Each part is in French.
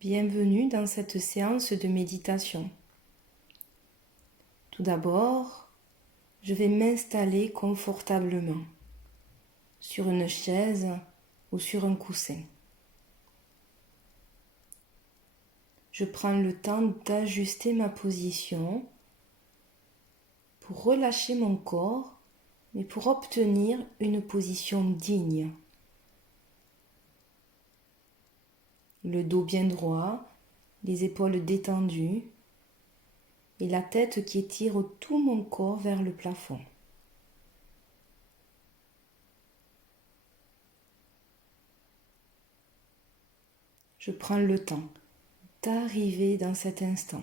Bienvenue dans cette séance de méditation. Tout d'abord, je vais m'installer confortablement sur une chaise ou sur un coussin. Je prends le temps d'ajuster ma position pour relâcher mon corps, mais pour obtenir une position digne. Le dos bien droit, les épaules détendues et la tête qui étire tout mon corps vers le plafond. Je prends le temps d'arriver dans cet instant.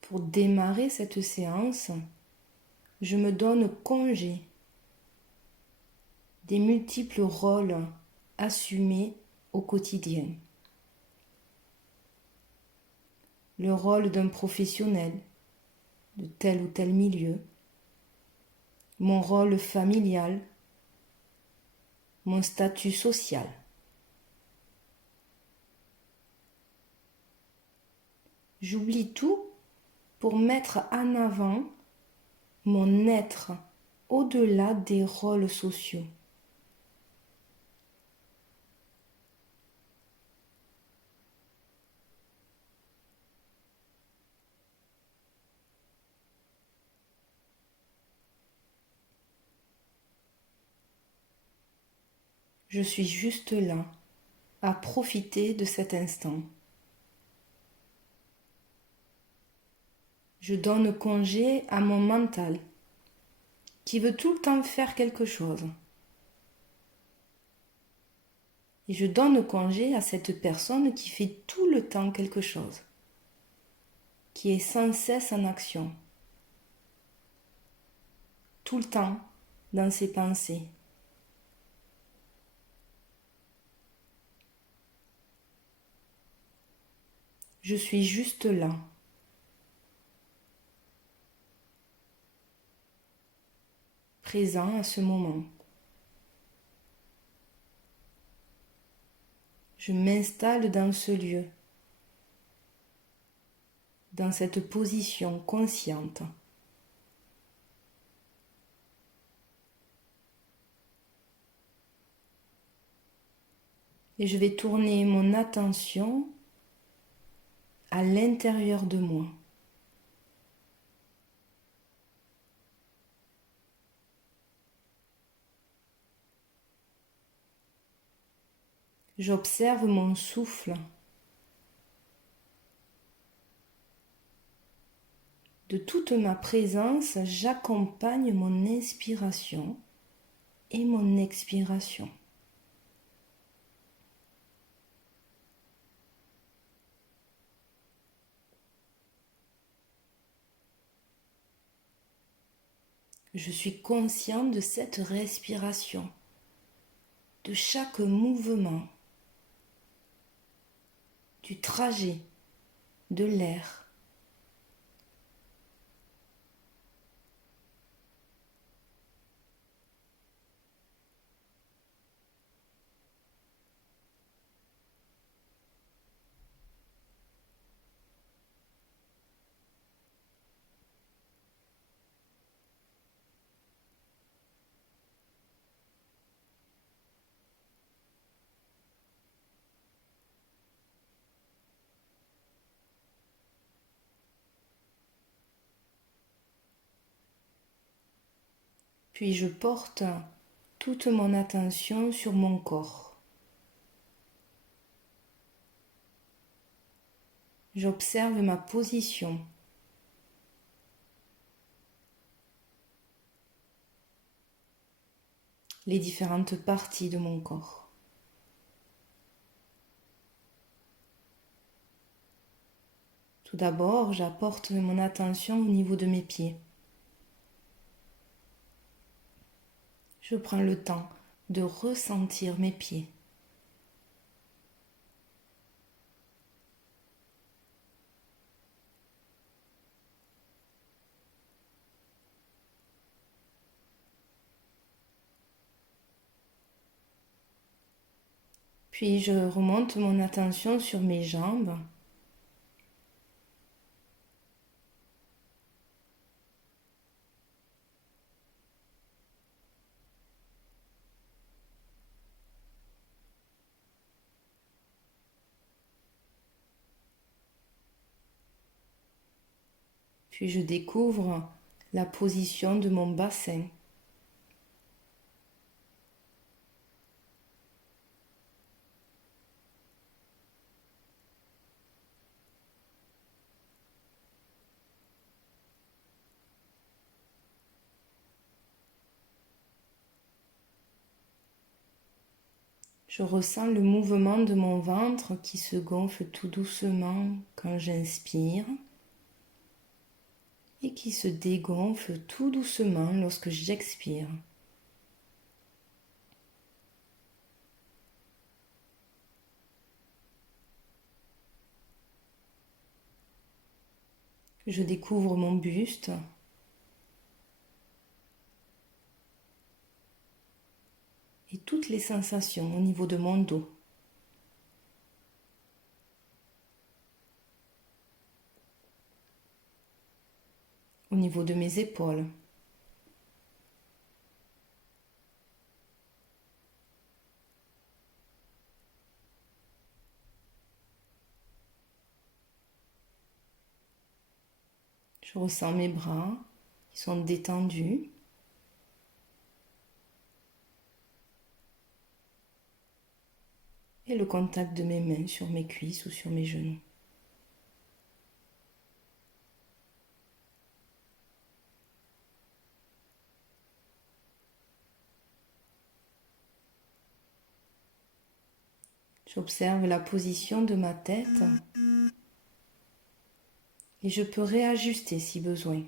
Pour démarrer cette séance, je me donne congé des multiples rôles assumés au quotidien. Le rôle d'un professionnel de tel ou tel milieu, mon rôle familial, mon statut social. J'oublie tout pour mettre en avant mon être au-delà des rôles sociaux. Je suis juste là, à profiter de cet instant. Je donne congé à mon mental, qui veut tout le temps faire quelque chose. Et je donne congé à cette personne qui fait tout le temps quelque chose, qui est sans cesse en action, tout le temps dans ses pensées. Je suis juste là. Présent à ce moment. Je m'installe dans ce lieu, dans cette position consciente. Et je vais tourner mon attention à l'intérieur de moi. J'observe mon souffle. De toute ma présence, j'accompagne mon inspiration et mon expiration. Je suis conscient de cette respiration, de chaque mouvement, du trajet de l'air. Puis je porte toute mon attention sur mon corps. J'observe ma position. Les différentes parties de mon corps. Tout d'abord, j'apporte mon attention au niveau de mes pieds. Je prends le temps de ressentir mes pieds. Puis je remonte mon attention sur mes jambes. Puis je découvre la position de mon bassin. Je ressens le mouvement de mon ventre qui se gonfle tout doucement quand j'inspire et qui se dégonfle tout doucement lorsque j'expire. Je découvre mon buste. Et toutes les sensations au niveau de mon dos. Au niveau de mes épaules. Je ressens mes bras qui sont détendus. Et le contact de mes mains sur mes cuisses ou sur mes genoux. J'observe la position de ma tête et je peux réajuster si besoin.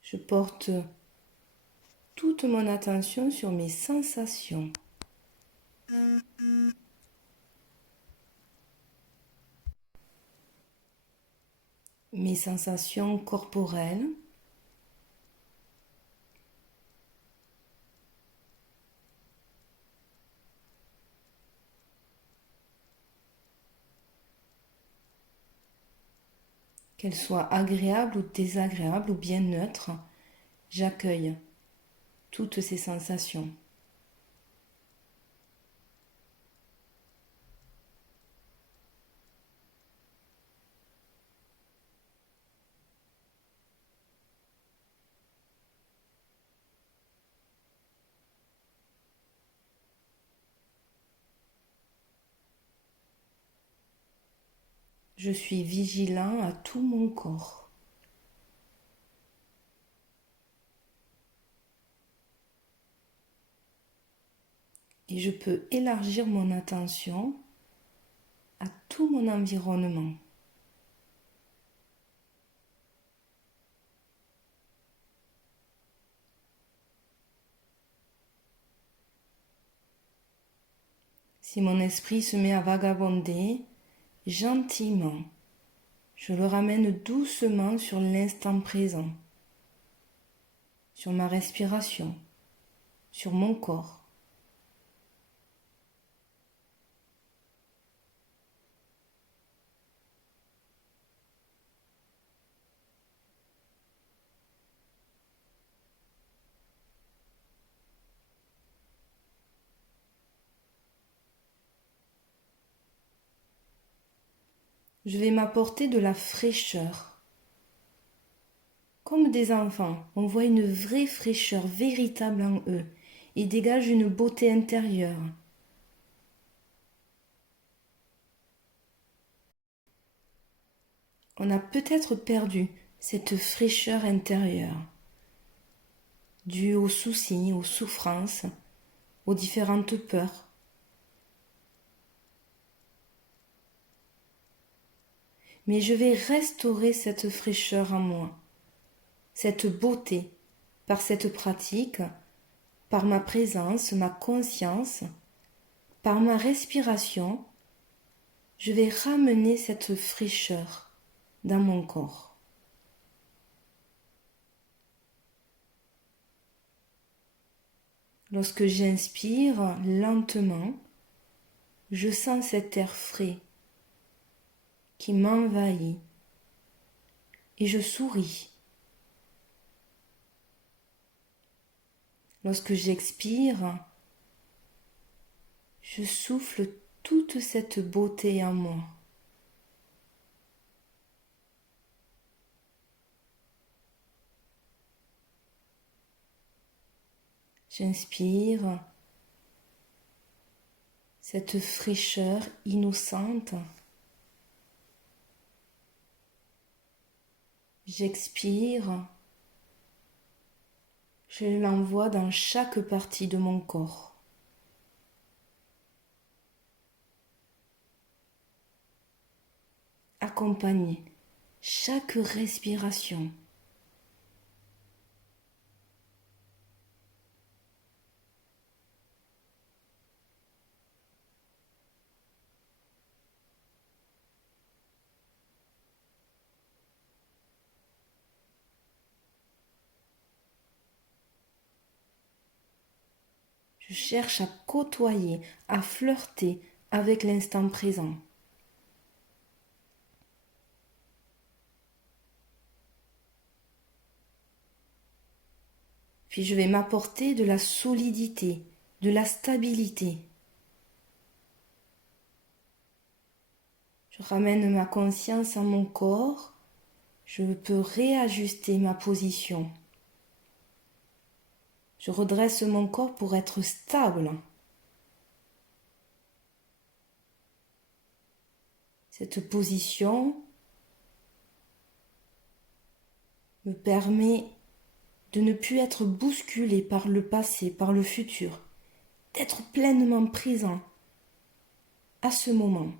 Je porte toute mon attention sur mes sensations. Mes sensations corporelles. Qu'elles soient agréables ou désagréables ou bien neutres, j'accueille toutes ces sensations. Je suis vigilant à tout mon corps. Et je peux élargir mon attention à tout mon environnement. Si mon esprit se met à vagabonder, gentiment, je le ramène doucement sur l'instant présent, sur ma respiration, sur mon corps. Je vais m'apporter de la fraîcheur. Comme des enfants, on voit une vraie fraîcheur véritable en eux et dégage une beauté intérieure. On a peut-être perdu cette fraîcheur intérieure, due aux soucis, aux souffrances, aux différentes peurs. Mais je vais restaurer cette fraîcheur en moi, cette beauté Par cette pratique, par ma présence, ma conscience, par ma respiration, je vais ramener cette fraîcheur dans mon corps. Lorsque j'inspire lentement, je sens cet air frais qui m'envahit et je souris. Lorsque j'expire, je souffle toute cette beauté en moi. J'inspire cette fraîcheur innocente. J'expire, je l'envoie dans chaque partie de mon corps. Accompagnez chaque respiration. Je cherche à côtoyer, à flirter avec l'instant présent. Puis je vais m'apporter de la solidité, de la stabilité. Je ramène ma conscience à mon corps. Je peux réajuster ma position. Je redresse mon corps pour être stable. Cette position me permet de ne plus être bousculé par le passé, par le futur, d'être pleinement présent à ce moment.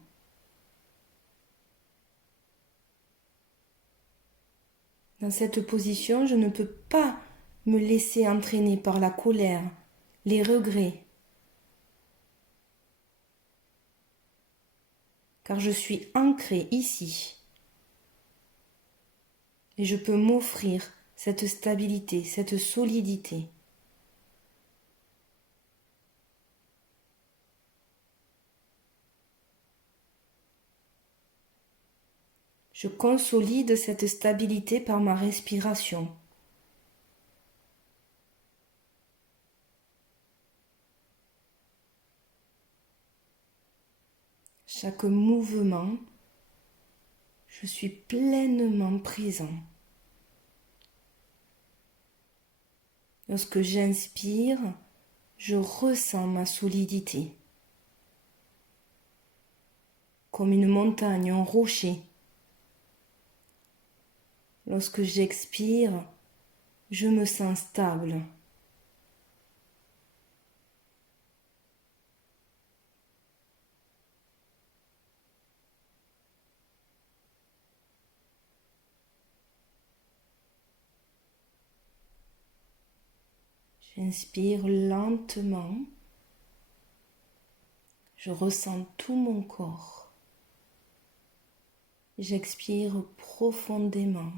Dans cette position, je ne peux pas me laisser entraîner par la colère, les regrets, car je suis ancré ici et je peux m'offrir cette stabilité, cette solidité. Je consolide cette stabilité par ma respiration. Chaque mouvement, je suis pleinement présent. Lorsque j'inspire, je ressens ma solidité. Comme une montagne, un rocher. Lorsque j'expire, je me sens stable. J'inspire lentement. Je ressens tout mon corps. J'expire profondément.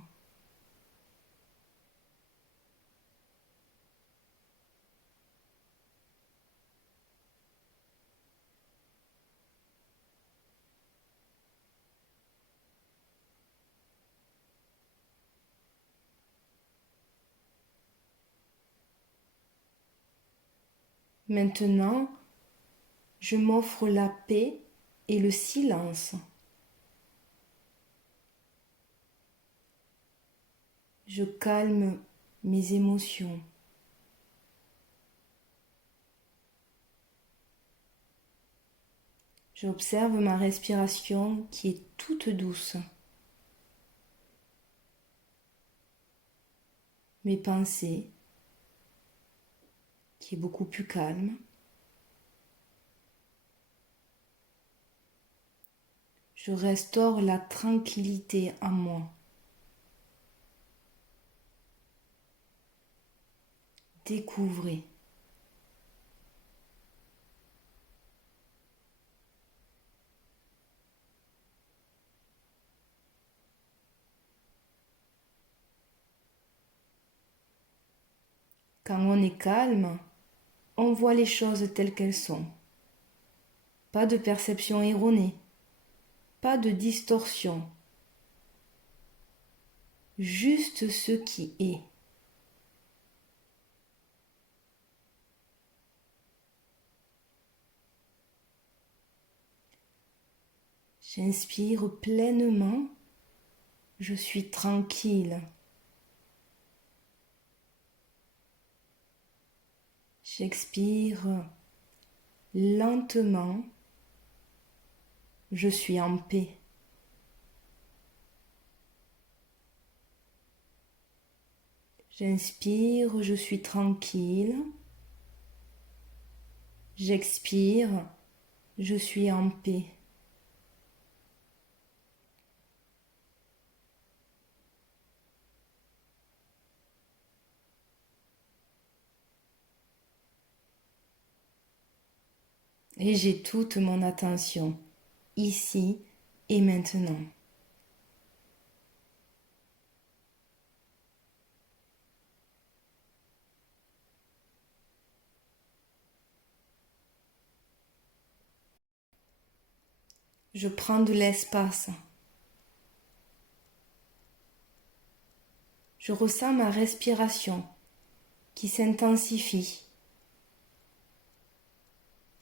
Maintenant, je m'offre la paix et le silence. Je calme mes émotions. J'observe ma respiration qui est toute douce. Mes pensées qui est beaucoup plus calme. Je restaure la tranquillité en moi. découvrez. Quand on est calme, on voit les choses telles qu'elles sont. Pas de perception erronée, pas de distorsion, juste ce qui est. J'inspire pleinement, je suis tranquille. J'expire lentement, je suis en paix. J'inspire, je suis tranquille. J'expire, je suis en paix. Et j'ai toute mon attention, ici et maintenant. Je prends de l'espace. Je ressens ma respiration qui s'intensifie.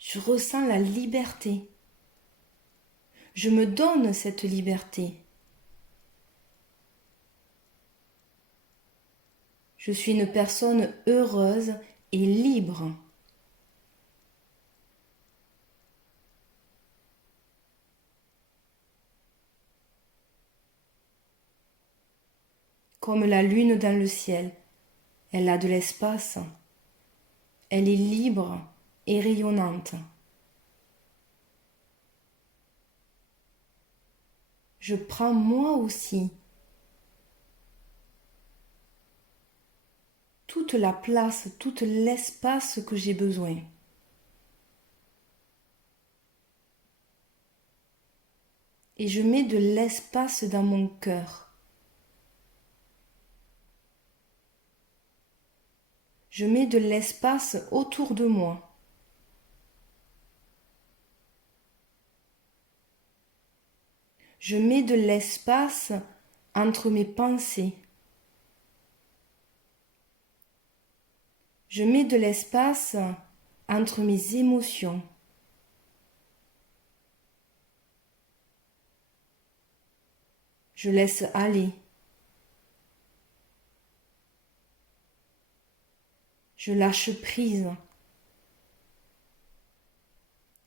Je ressens la liberté. Je me donne cette liberté. Je suis une personne heureuse et libre. Comme la lune dans le ciel, elle a de l'espace. Elle est libre et rayonnante. Je prends moi aussi toute la place, tout l'espace que j'ai besoin. Et je mets de l'espace dans mon cœur. Je mets de l'espace autour de moi. Je mets de l'espace entre mes pensées. Je mets de l'espace entre mes émotions. Je laisse aller. Je lâche prise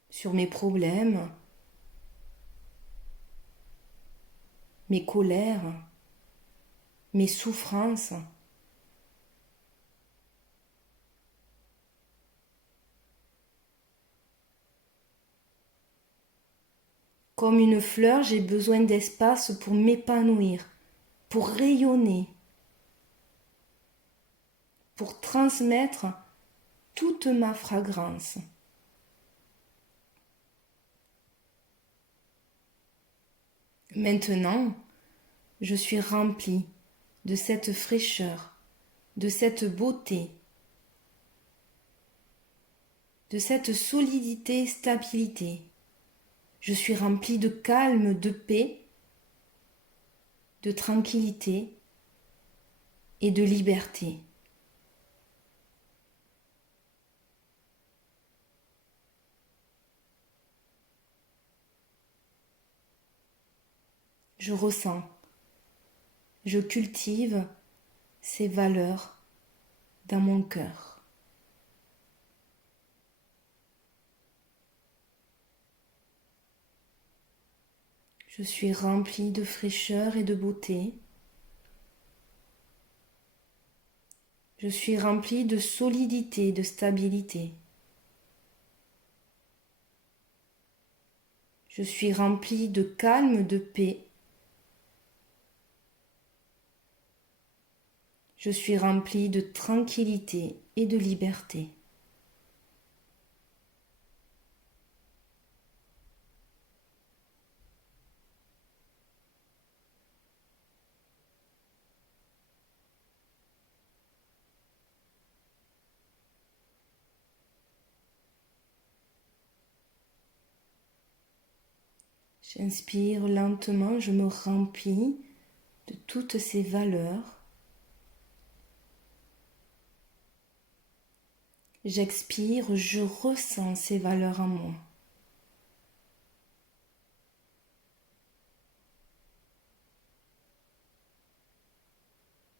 sur mes problèmes, mes colères, mes souffrances. Comme une fleur, j'ai besoin d'espace pour m'épanouir, pour rayonner, pour transmettre toute ma fragrance. Maintenant, je suis remplie de cette fraîcheur, de cette beauté, de cette solidité et stabilité. Je suis remplie de calme, de paix, de tranquillité et de liberté. Je ressens, je cultive ces valeurs dans mon cœur. Je suis remplie de fraîcheur et de beauté. Je suis remplie de solidité, de stabilité. Je suis remplie de calme, de paix. Je suis remplie de tranquillité et de liberté. J'inspire lentement, je me remplis de toutes ces valeurs. J'expire, je ressens ces valeurs en moi.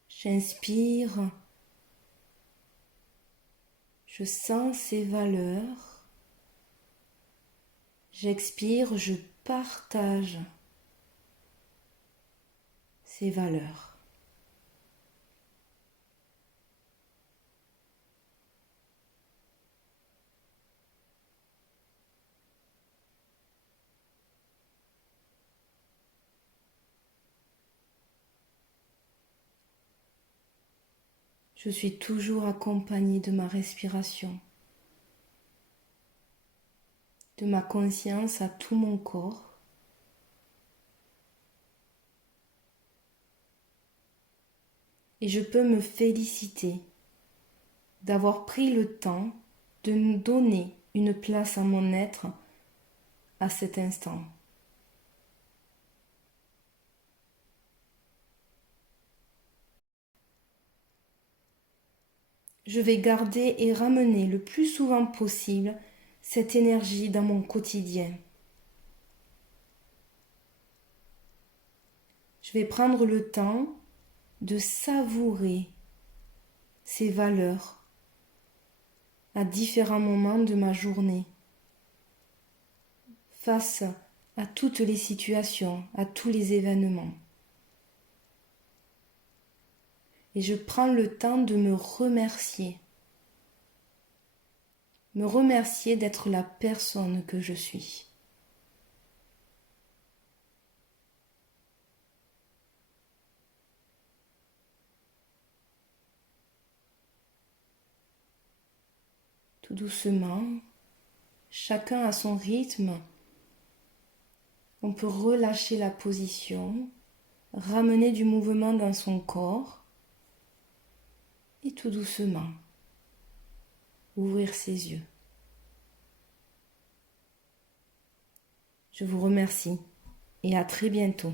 J'inspire, je sens ces valeurs. J'expire, je partage ces valeurs. Je suis toujours accompagnée de ma respiration, de ma conscience à tout mon corps. Et je peux me féliciter d'avoir pris le temps de me donner une place à mon être à cet instant. Je vais garder et ramener le plus souvent possible cette énergie dans mon quotidien. Je vais prendre le temps de savourer ces valeurs à différents moments de ma journée, face à toutes les situations, à tous les événements. Et je prends le temps de me remercier d'être la personne que je suis. Tout doucement, chacun à son rythme, on peut relâcher la position, ramener du mouvement dans son corps et tout doucement ouvrir ses yeux. Je vous remercie et à très bientôt.